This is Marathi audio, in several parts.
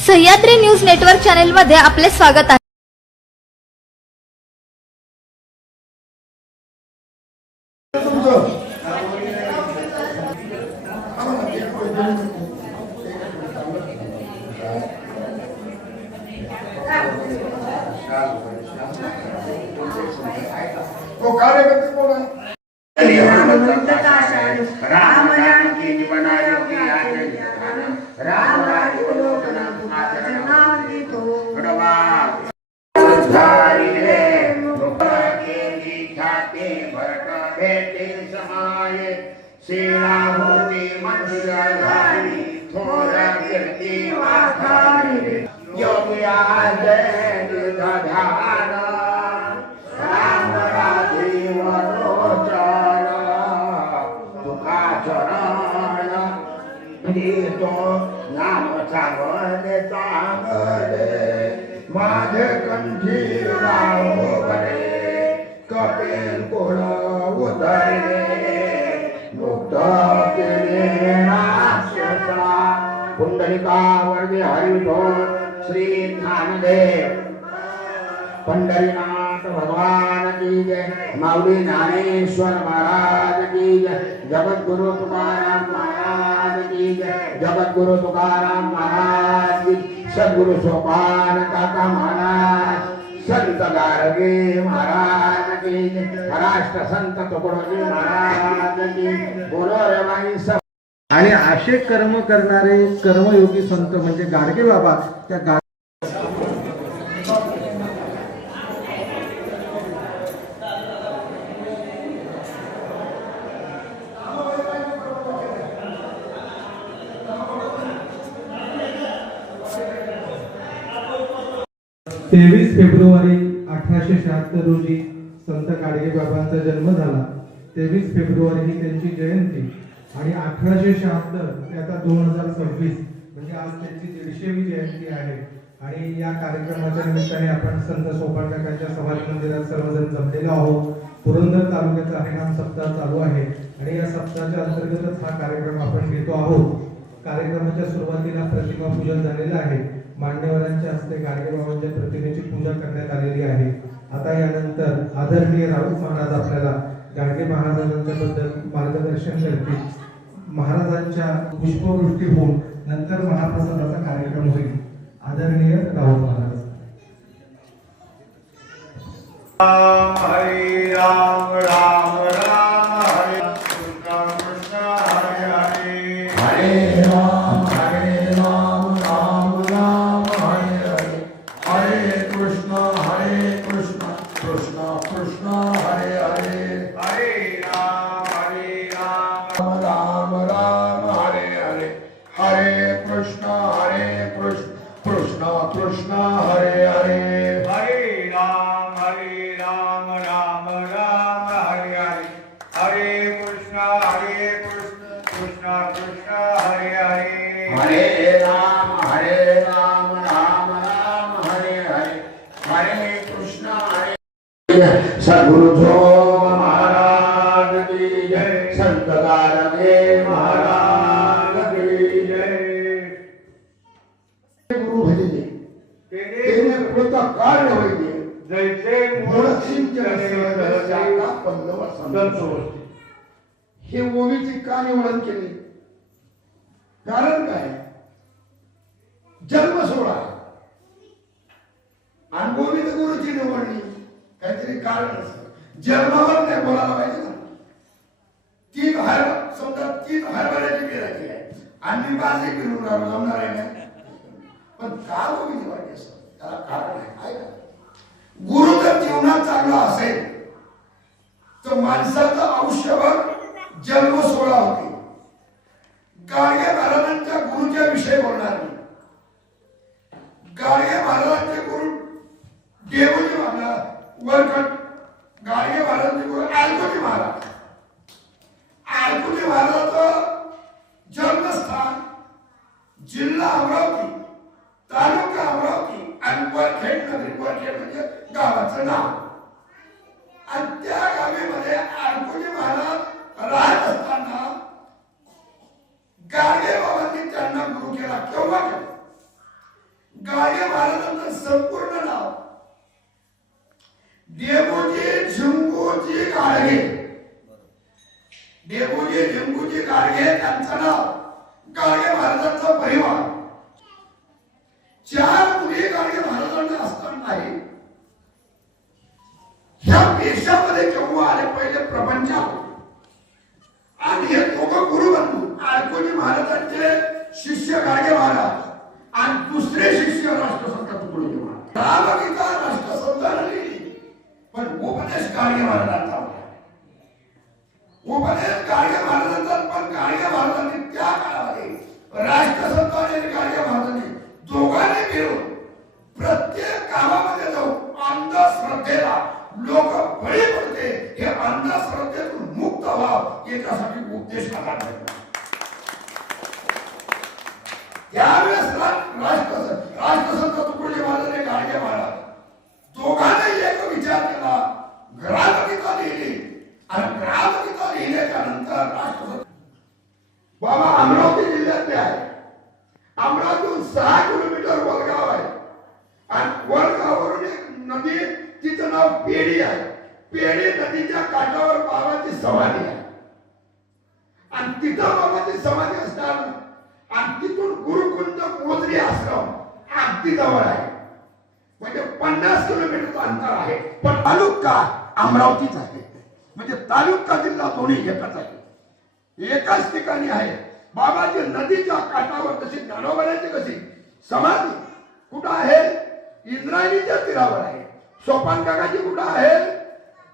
सह्याद्री न्यूज नेटवर्क चॅनल मध्ये आपले स्वागत आहे। तो कार्यकर्ते कोण आहे? राम जानकी जीवनाय की आज्ञा राम राम लोकनाथ आचरण गडवा धारी रे मुखे की छाती भरक भेटे समाये सेना होती मंदिर धारी थोड़ा कीर्ति वाखारी योगी जय ध्यान राम राजीव लोचन चरण तो नाम चांगले माझे कंठी बरे कपिल कोण उदरले मुक्त केले राक्षसा पुंडलिकावर्गे हरिभोर श्री ज्ञानदेव पंढरीनाथ भगवान की जय माऊली ज्ञानेश्वर महाराज की जय जगद्गुरु तुकाराम महाराज की जय जगद्गुरु तुकाराम महाराज की सद्गुरु सोपान काका महाराज संत गाडगे महाराज की जय महाराष्ट्र संत तुकडोजी महाराज की बोलो रे माई सब। आणि असे कर्म करणारे कर्मयोगी संत म्हणजे गाडगे बाबा त्या 23 फेब्रुवारी 1876 रोजी संत गाडगे बाबांचा जन्म झाला। 23 फेब्रुवारी ही त्यांची जयंती आणि 1876 ते आता 2026 म्हणजे आज त्यांची 150वी जयंती आहे। आणि या कार्यक्रमाच्या निमित्ताने आपण संत सोपान काकांच्या समाधी मंदिरात सर्वजण जमलेलो आहोत। पुरंदर तालुक्याचा हरिनाम सप्ताह चालू आहे आणि या सप्ताहाच्या अंतर्गतच हा कार्यक्रम आपण घेतो आहोत। कार्यक्रमाच्या सुरुवातीला प्रतिमा पूजन झालेलं आहे। मान्यवरांच्या हस्ते गाडगे बाबांच्या प्रतिमेची पूजा करण्यात आलेली आहे। आता यानंतर आदरणीय राऊत महाराज आपल्याला गाडगे महाराजांच्या बद्दल मार्गदर्शन करतील। महाराजांच्या पुष्पवृष्टी होऊन नंतर महाप्रसादाचा कार्यक्रम होईल। आदरणीय राऊत महाराज। हरे राम राम राम हरे कृष्ण कृष्ण हरे हरे हरे राम राम राम हरे हरे हरे कृष्ण कृष्ण कृष्ण हरे हरे हरे राम राम राम हरे हरे हरे कृष्ण कृष्ण कृष्ण हरे हरे हरे राम राम राम हरे हरे हरे कृष्ण कृष्ण कृष्ण हरे हरे हरे राम राम राम हरे हरे हरे कृष्ण हरे सद्गुरु जोग महाराज की जय संत गाडगे महाराज की जय। गुरु भजले तेने कृत कार्य होइले जैसे हे ओवीची का निवडण केली? कारण काय? जन्म सोहळा आणि गोविंद गुरुची निवडणी काहीतरी कारण असतं। जन्मावर नाही बोलायला पाहिजे ना। तीन हरभऱ्याची पेराची आहे आणि बाजी फिरून राहून जमणार आहे ना। पण का गोविंद वाटते असं त्याला कारण आहे का? गुरु जर जीवनात चांगला असेल तर माणसाचं आयुष्यभर जन्म सोहळा होते। गाडगे महाराजांच्या गुरुच्या विषयी बोलणार मी। गाडगे महाराजांचे गुरु देवजी महाराज वरकट गाडगे महाराजांचे गुरु आलकुजी महाराज। आलकुजी महाराजांचं जन्मस्थान जिल्हा अमरावती तालुका अमरावती आणि वरखेड नगरी। वरखेड म्हणजे गावाचं नाव आणि त्या गावीमध्ये आलकुजी महाराज राहत असताना गाडगे बाबांनी त्यांना गुरु केला। केव्हा केला? गाडगे महाराजांचं संपूर्ण नाव देवोजी झिंगूजी गाडगे. देवोजी झिंगूजी गाडगे त्यांचं नाव, गाडगे महाराजांचा परिवार. 4 मुली गाडगे महाराजांना असतानाही ह्या पेशामध्ये जेव्हा आले पहिले प्रपंचात, आणि हे दोघं गुरुबंधू आळकोजी महाराजांचे शिष्य गाडगे महाराज आणि दुसरे शिष्य राष्ट्रसंत तुकडोजी महाराज. रामगीता राष्ट्रसंतांना लिहिली, पण उपदेश गाडगे महाराजांचा होता. उपदेश गाडगे महाराजांचा, पण गाडगे महाराजांनी त्या काळामध्ये राष्ट्रसंतांनी आणि गाडगे महाराजांनी दोघांनी मिळून प्रत्येक गावामध्ये जाऊन अंधश्रद्धेला लोक बळी पडते, हे अंधश्रद्धेतून मुक्त व्हाव याच्यासाठी उपदेश हातात घेतला. यावेळेस राष्ट्रसंत तुकडोजी महाराज आणि गाडगे महाराज दोघांनी एक विचार केला, ग्रामगीता लिहिली. आणि ग्रामगीता लिहिल्याच्या नंतर राष्ट्रसंत बाबा अमरावती जिल्ह्यातले आहे. अमरावतीहून 6 किलोमीटर वडगाव आहे, आणि वडगाववरून एक नदी, तिचं नाव पेढी आहे. पेढी नदीच्या काठावर बाबाची समाधी आहे, आणि तिथं बाबाची समाधी असताना आणि तिथून गुरुकुंज मोजरी आश्रम अगदी जवळ आहे. म्हणजे 50 किलोमीटरचं अंतर आहे, पण तालुका अमरावतीच आहे. म्हणजे तालुका जिल्हा दोन्ही एकच आहे, एकाच ठिकाणी आहे. बाबाजी नदीच्या काठावर जशी ज्ञानोबाची कशी समाधी कुठं आहे, इंद्रायणीच्या तीरावर आहे. सोपान काकाची कुठं आहे,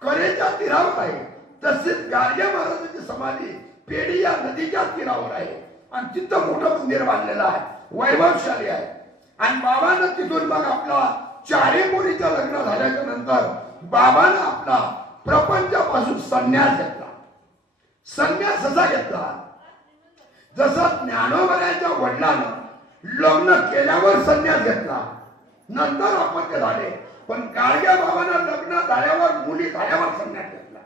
करेच्या तीरावर आहे. तसेच गाडगे महाराजांची समाधी पेढी या नदीच्या तीरावर आहे, आणि तिथं मोठं मंदिर बांधलेलं आहे, वैभवशाली आहे. आणि बाबानं तिथून मग आपला 4 मुलीचं लग्न झाल्याच्या नंतर बाबानं आपला प्रपंचापासून संन्यास घेतला. संन्यास असा घेतला जसं ज्ञानोबाच्या वडिलांना लग्न केल्यावर संन्यास घेतला, नंतर अपत्य झाले. पण गाडगे बाबांना लग्न झाल्यावर, मुली झाल्यावर संन्यास घेतला.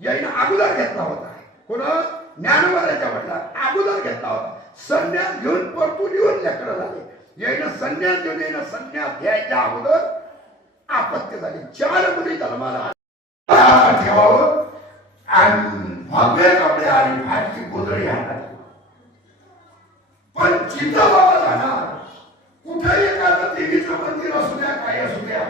याने अगोदर घेतला होता. कोणा ज्ञानोबाच्या वडिलांना अगोदर घेतला होता. संन्यास घेऊन परतून येऊन लेकरं झाले. याने संन्यास घेऊन, याने संन्यास घ्यायच्या अगोदर अपत्य झाले. 4 मुली जन्माला ठेवावं, आणि भव्य कपडे आणि फाटकी गोधडी हातात. पण जिथं बाबा जाणार, कुठेही एखादं देवीचं मंदिर असू द्या, काही असू द्या,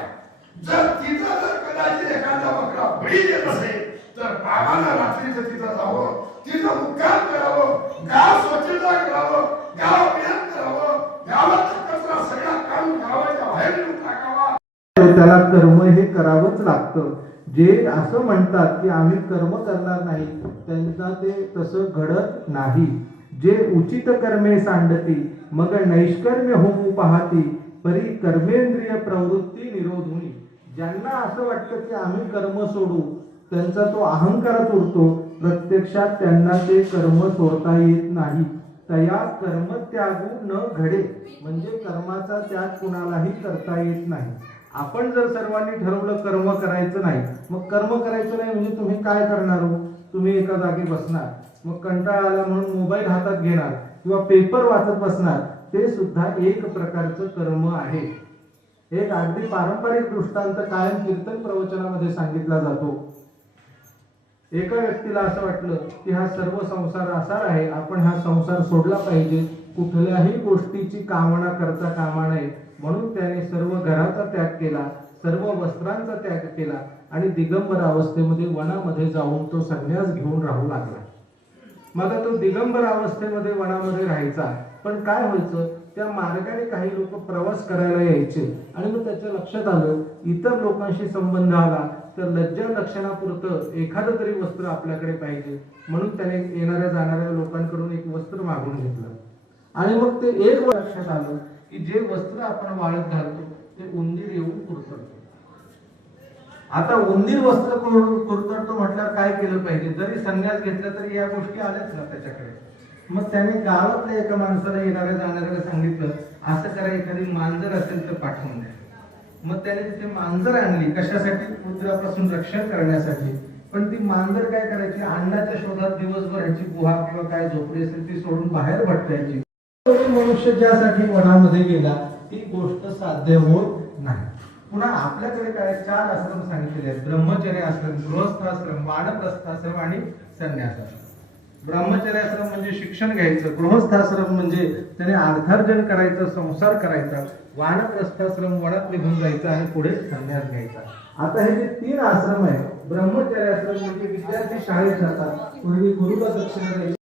जर तिथं जर कदाचित एखादा बकरा बळी देत असेल, तर बाबांना रात्रीचं तिथं जावं, तिथं मुक्काम करावं, गाव स्वच्छता करावं, गाव अभियान करावं, गावाचा कचरा सगळा काढून गावाच्या बाहेर नेऊन टाकावा. त्याला कर्म हे करावंच लागतं. जे असं म्हणतात की आम्ही कर्म करणार नाही, त्यांना ते तसं घडत नाही. जे उचित कर्मे सांडती, मग नैष्कर्म्य होऊ पाहती, परी कर्मेंद्रिय प्रवृत्ती निरोधुनी. ज्यांना असं वाटतं की आम्ही कर्म सोडू, त्यांचा तो अहंकारच उरतो. प्रत्यक्षात त्यांना ते कर्म सोडता येत नाही. तया कर्मत्यागू न घडे, म्हणजे कर्माचा त्याग कुणालाही करता येत नाही. आपण जर सर्वांनी ठरवलं कर्म करायचं नाही, मग कर्म करायचं नाही म्हणजे तुम्ही काय करणार हो? तुम्ही एका जागी बसणार, मग कंटाळा आला म्हणून मोबाईल हातात घेणार किंवा पेपर वाचत बसणार. ते सुद्धा एक प्रकारचं कर्म आहे. एक अगदी पारंपरिक दृष्टांत कायम कीर्तन प्रवचनामध्ये सांगितला जातो. एका व्यक्तीला असं वाटलं की हा सर्व संसार असार आहे, आपण हा संसार सोडला पाहिजे, कुठल्याही गोष्टीची कामना करता कामा नये, म्हणून त्याने सर्व घराचा त्याग केला, सर्व वस्त्रांचा त्याग केला, आणि दिगंबर अवस्थेमध्ये वनामध्ये जाऊन तो संन्यास घेऊन राहू लागला. मग तो दिगंबर अवस्थेमध्ये वनामध्ये राहायचा, पण काय व्हायचं, त्या मार्गाने काही लोक प्रवास करायला यायचे, आणि मग त्याच्या लक्षात आलं इतर लोकांशी संबंध आला तर लज्जा लक्षणापुरतं एखादं तरी वस्त्र आपल्याकडे पाहिजे, म्हणून त्याने येणाऱ्या जाणाऱ्या लोकांकडून एक वस्त्र मागून घेतलं. आणि मग ते एक लक्षात आलं की जे वस्त्र आपण वाळत घालतो ते उंदीर येऊन कुरतडतो. आता उंदीर वस्त्र कुरतडतो म्हटल्यावर काय केलं पाहिजे? जरी संन्यास घेतला तरी या गोष्टी आल्याच ना त्याच्याकडे. मग त्याने गावातल्या एका माणसाला येणाऱ्या जाणाऱ्याला सांगितलं, असं करा, एखादी मांजर असेल तर पाठवून द्या. मग त्याने तिथे मांजर आणली, कशासाठी? उंदरापासून रक्षण करण्यासाठी. पण ती मांजर काय करायची, अंडाच्या शोधात दिवसभर ह्याची गुहा किंवा काय झोपडी असेल ती सोडून बाहेर भटकायची. मनुष्य ज्यासाठी वनामध्ये गेला ती गोष्ट साध्य होत नाही. पुन्हा आपल्याकडे काय 4 आश्रम सांगितलेले आहेत: ब्रह्मचर्य आश्रम, गृहस्थाश्रम, वानप्रस्थाश्रम आणि संन्यासाश्रम. ब्रह्मचर्याश्रम म्हणजे शिक्षण घ्यायचं, गृहस्थाश्रम म्हणजे त्याने अर्थार्जन करायचं, संसार करायचा, वानप्रस्थाश्रम वनात निघून जायचं आणि पुढे संन्यास घ्यायचा. आता हे जे 3 आश्रम आहेत, ब्रह्मचर्याश्रम म्हणजे विद्यार्थी शाळेत जातात, पूर्वी गुरुला दक्षिणा द्यायची.